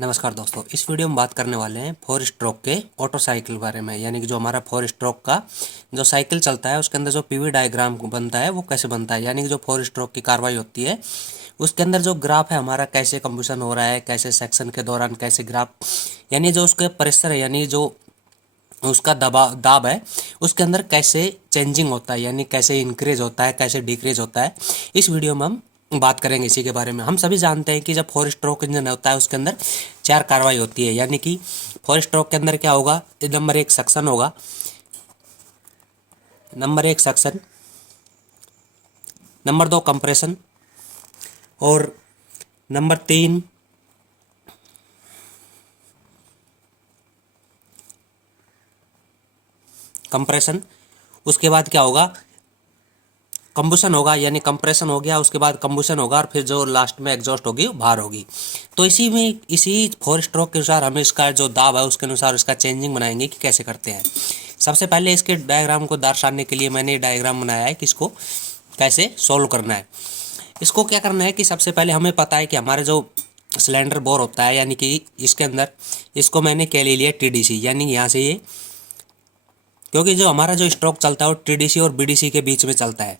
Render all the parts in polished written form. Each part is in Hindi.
नमस्कार दोस्तों, इस वीडियो में बात करने वाले हैं फोर स्ट्रोक के ऑटो साइकिल के बारे में। यानी कि जो हमारा फोर स्ट्रोक का जो साइकिल चलता है उसके अंदर जो पीवी डायग्राम बनता है वो कैसे बनता है। यानी कि जो फोर स्ट्रोक की कार्रवाई होती है उसके अंदर जो ग्राफ है हमारा कैसे कंबुशन हो रहा है, कैसे सेक्शन के दौरान कैसे ग्राफ, यानी जो उसके प्रेशर है, यानी जो उसका दबाव दाब है उसके अंदर कैसे चेंजिंग होता है, यानी कैसे इंक्रीज होता है, कैसे डिक्रीज होता है। इस वीडियो में हम बात करेंगे इसी के बारे में। हम सभी जानते हैं कि जब फोर स्ट्रोक इंजन होता है उसके अंदर चार कार्रवाई होती है। यानी कि फोर स्ट्रोक के अंदर क्या होगा, नंबर एक सक्शन होगा, नंबर एक सक्शन, नंबर दो कंप्रेशन और नंबर तीन कंप्रेशन। उसके बाद क्या होगा, कंबुशन होगा, यानी कंप्रेशन हो गया, उसके बाद कंबुशन होगा और फिर जो लास्ट में एग्जॉस्ट होगी वो बाहर होगी। तो इसी फोर स्ट्रोक के अनुसार हमें इसका जो दाब है उसके अनुसार इसका चेंजिंग बनाएंगे कि कैसे करते हैं। सबसे पहले इसके डायग्राम को दर्शाने के लिए मैंने डायग्राम बनाया है कि इसको कैसे सोल्व करना है। इसको क्या करना है कि सबसे पहले हमें पता है कि हमारे जो सिलेंडर बोर होता है, यानी कि इसके अंदर इसको मैंने क्या ले लिया, टीडीसी। यानी यहाँ से ये, क्योंकि जो हमारा जो स्ट्रोक चलता है वो टीडीसी और बीडीसी के बीच में चलता है।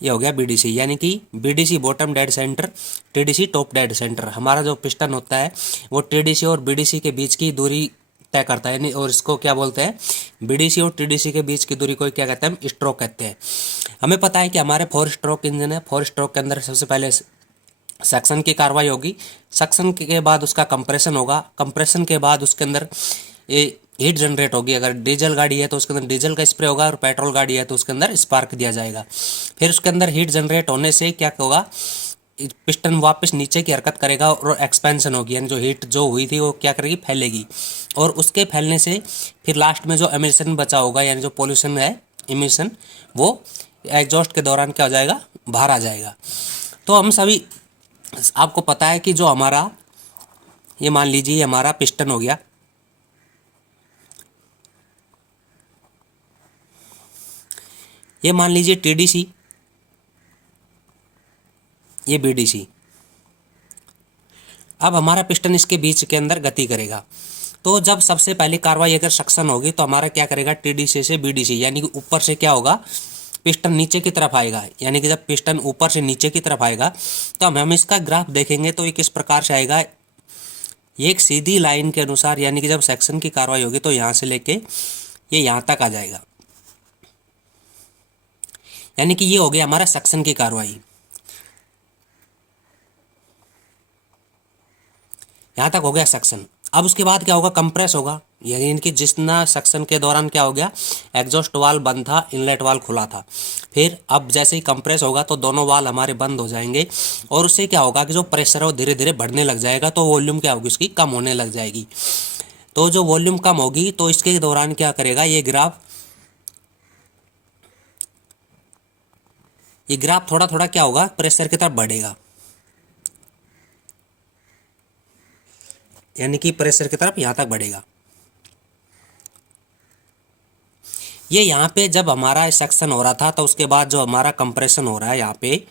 ये हो गया बीडीसी, यानी कि BDC bottom dead centre, TDC top dead centre. हमारा जो पिस्टन होता है वो टीडीसी और बीडीसी के बीच की दूरी तय करता है, यानी और इसको क्या बोलते हैं, बीडीसी और टीडीसी के बीच की दूरी को क्या कहते हैं, हम स्ट्रोक कहते हैं। हमें पता है कि हमारे फोर स्ट्रोक इंजन है, फोर स्ट्रोक के अंदर सबसे पहले सक्शन की कार्रवाई होगी, सक्शन के बाद उसका कंप्रेशन होगा, कंप्रेशन के बाद उसके अंदर ये हीट जनरेट होगी। अगर डीजल गाड़ी है तो उसके अंदर डीजल का स्प्रे होगा और पेट्रोल गाड़ी है तो उसके अंदर स्पार्क दिया जाएगा। फिर उसके अंदर हीट जनरेट होने से क्या होगा, पिस्टन वापस नीचे की हरकत करेगा और एक्सपेंशन होगी, यानी जो हीट जो हुई थी वो क्या करेगी, फैलेगी। और उसके फैलने से फिर लास्ट में जो एमिशन बचा होगा, यानी जो पोल्यूशन है इमिशन, वो एग्जॉस्ट के दौरान क्या हो जाएगा, बाहर आ जाएगा। तो हम सभी, आपको पता है कि जो हमारा, ये मान लीजिए हमारा पिस्टन हो गया, ये मान लीजिए टीडीसी, ये बीडीसी। अब हमारा पिस्टन इसके बीच के अंदर गति करेगा। तो जब सबसे पहली कार्रवाई अगर सक्शन होगी तो हमारा क्या करेगा, टीडीसी से बीडीसी, यानी कि ऊपर से क्या होगा, पिस्टन नीचे की तरफ आएगा। यानी कि जब पिस्टन ऊपर से नीचे की तरफ आएगा तो हम इसका ग्राफ देखेंगे तो ये किस प्रकार से आएगा, ये एक सीधी लाइन के अनुसार। यानी कि जब सेक्शन की कार्रवाई होगी तो यहाँ से लेके ये यहाँ तक आ जाएगा। यानी कि ये हो गया हमारा सक्शन की कार्रवाई, यहाँ तक हो गया सक्शन। अब उसके बाद क्या होगा, कंप्रेस होगा। यानी कि जितना सक्शन के दौरान क्या हो गया, एग्जॉस्ट वाल बंद था, इनलेट वाल खुला था। फिर अब जैसे ही कंप्रेस होगा तो दोनों वाल हमारे बंद हो जाएंगे और उससे क्या होगा कि जो प्रेशर है वो धीरे धीरे बढ़ने लग जाएगा, तो वॉल्यूम क्या होगी उसकी, कम होने लग जाएगी। तो जो वॉल्यूम कम होगी तो इसके दौरान क्या करेगा, ये ग्राफ थोड़ा थोड़ा क्या होगा, प्रेशर की तरफ बढ़ेगा। यानी कि प्रेशर की तरफ यहाँ तक बढ़ेगा। ये यहाँ पे जब हमारा सक्शन हो रहा था तो उसके बाद जो हमारा कंप्रेशन हो रहा है, यहाँ पे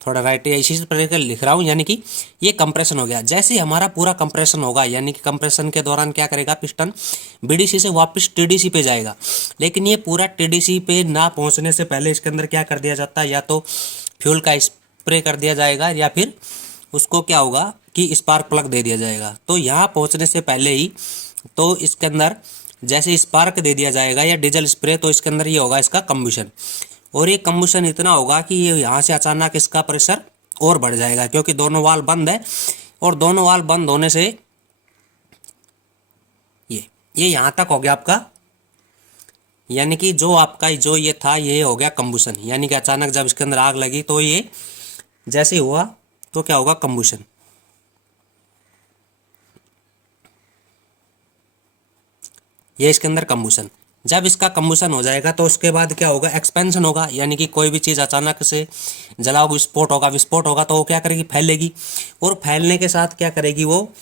थोड़ा राइट इसी तरीके लिख रहा हूँ। यानी कि ये कंप्रेशन हो गया। जैसे ही हमारा पूरा कंप्रेशन होगा, यानी कि कंप्रेशन के दौरान क्या करेगा, पिस्टन बीडीसी से वापस टीडीसी पे जाएगा। लेकिन ये पूरा टीडीसी पे ना पहुँचने से पहले इसके अंदर क्या कर दिया जाता है, या तो फ्यूल का स्प्रे कर दिया जाएगा या फिर उसको क्या होगा कि स्पार्क प्लग दे दिया जाएगा। तो यहाँ पहुँचने से पहले ही तो इसके अंदर जैसे स्पार्क दे दिया जाएगा या डीजल स्प्रे, तो इसके अंदर ये होगा इसका कम्बुशन। और ये कम्बुशन इतना होगा कि ये यहाँ से अचानक इसका प्रेशर और बढ़ जाएगा, क्योंकि दोनों वाल्व बंद है। और दोनों वाल्व बंद होने से ये यहाँ तक हो गया आपका। यानी कि जो आपका जो ये था ये हो गया कम्बुशन। यानी कि अचानक जब इसके अंदर आग लगी तो ये जैसे ही हुआ तो क्या होगा, कम्बुशन। ये इसके अंदर कम्बुशन। जब इसका कम्बुशन हो जाएगा तो उसके बाद क्या होगा, एक्सपेंशन होगा। यानी कि कोई भी चीज़ अचानक से जलाओ, विस्फोट होगा तो वो क्या करेगी, फैलेगी। और फैलने के साथ क्या करेगी, वो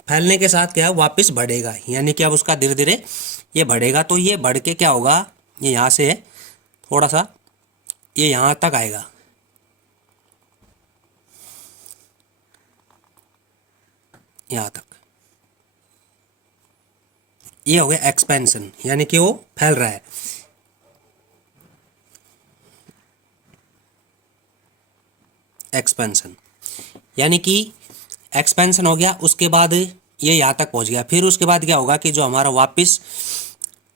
फैलने के साथ क्या वापस बढ़ेगा। यानी कि अब उसका धीरे धीरे ये बढ़ेगा। तो ये बढ़ के क्या होगा, ये यहाँ से है, थोड़ा सा ये यहाँ तक आएगा, यहाँ तक। ये हो गया एक्सपेंशन, यानी कि वो फैल रहा है। एक्सपेंशन यानी कि एक्सपेंशन हो गया, उसके बाद ये यहाँ तक पहुँच गया। फिर उसके बाद क्या होगा कि जो हमारा वापस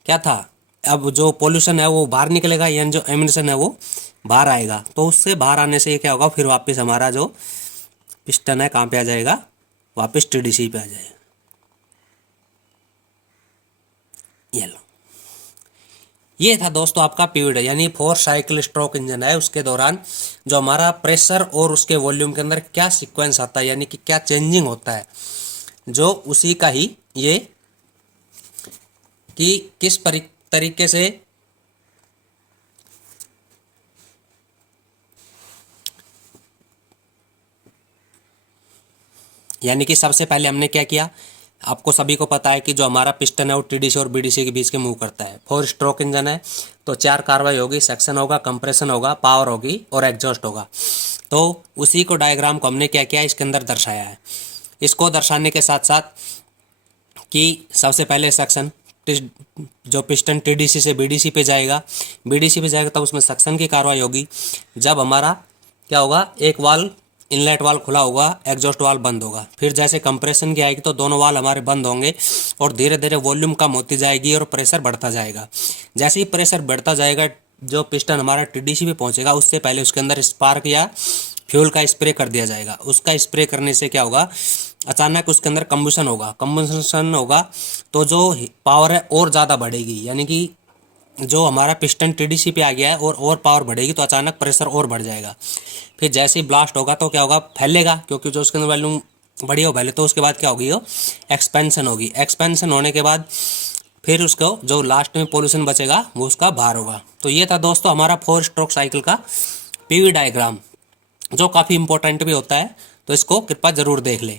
क्या था, अब जो पोल्यूशन है वो बाहर निकलेगा, यानी जो एमिशन है वो बाहर आएगा। तो उससे बाहर आने से ये क्या होगा, फिर वापस हमारा जो पिस्टन है कहाँ पे आ जाएगा, वापस टीडीसी पे आ जाएगा। ये लो, ये था दोस्तों आपका पीवीड, यानी 4 साइकिल स्ट्रोक इंजन है। उसके दौरान जो हमारा प्रेशर और उसके वॉल्यूम के अंदर क्या सीक्वेंस आता है, यानी कि क्या चेंजिंग होता है, जो उसी का ही ये कि किस तरीके से यानी कि सबसे पहले हमने क्या किया, आपको सभी को पता है कि जो हमारा पिस्टन है वो टीडीसी और बीडीसी के बीच के मूव करता है। 4 स्ट्रोक इंजन है तो 4 कार्रवाई होगी, सेक्शन होगा, कंप्रेशन होगा, पावर होगी और एग्जॉस्ट होगा। तो उसी को डायग्राम को हमने क्या किया, इसके अंदर दर्शाया है। इसको दर्शाने के साथ साथ कि सबसे पहले सेक्शन, जो पिस्टन टीडीसी से बीडीसी पे जाएगा, बीडीसी पे जाएगा तब उसमें सक्शन की कार्रवाई होगी। जब हमारा क्या होगा, एक वाल्व इनलेट वाल्व खुला होगा, एग्जॉस्ट वाल्व बंद होगा। फिर जैसे कंप्रेशन की आएगी तो दोनों वाल्व हमारे बंद होंगे और धीरे धीरे वॉल्यूम कम होती जाएगी और प्रेशर बढ़ता जाएगा। जैसे ही प्रेशर बढ़ता जाएगा, जो पिस्टन हमारा टीडीसी पे पहुंचेगा उससे पहले उसके अंदर स्पार्क या फ्यूल का स्प्रे कर दिया जाएगा। उसका स्प्रे करने से क्या होगा, अचानक उसके अंदर कंबशन होगा। कंबशन होगा तो जो पावर है और ज़्यादा बढ़ेगी, यानी कि जो हमारा पिस्टन टीडीसी पे आ गया है और पावर बढ़ेगी तो अचानक प्रेशर और बढ़ जाएगा। फिर जैसे ही ब्लास्ट होगा तो क्या होगा, फैलेगा, क्योंकि जो उसके अंदर वॉल्यूम बढ़ी हो पहले। तो उसके बाद क्या होगी, वो एक्सपेंशन होगी। एक्सपेंशन होने के बाद फिर उसको जो लास्ट में पोल्यूशन बचेगा वो उसका बाहर होगा। तो ये था दोस्तों हमारा 4 स्ट्रोक साइकिल का पीवी डायग्राम, जो काफ़ी इंपॉर्टेंट भी होता है। तो इसको कृपया ज़रूर देख ले।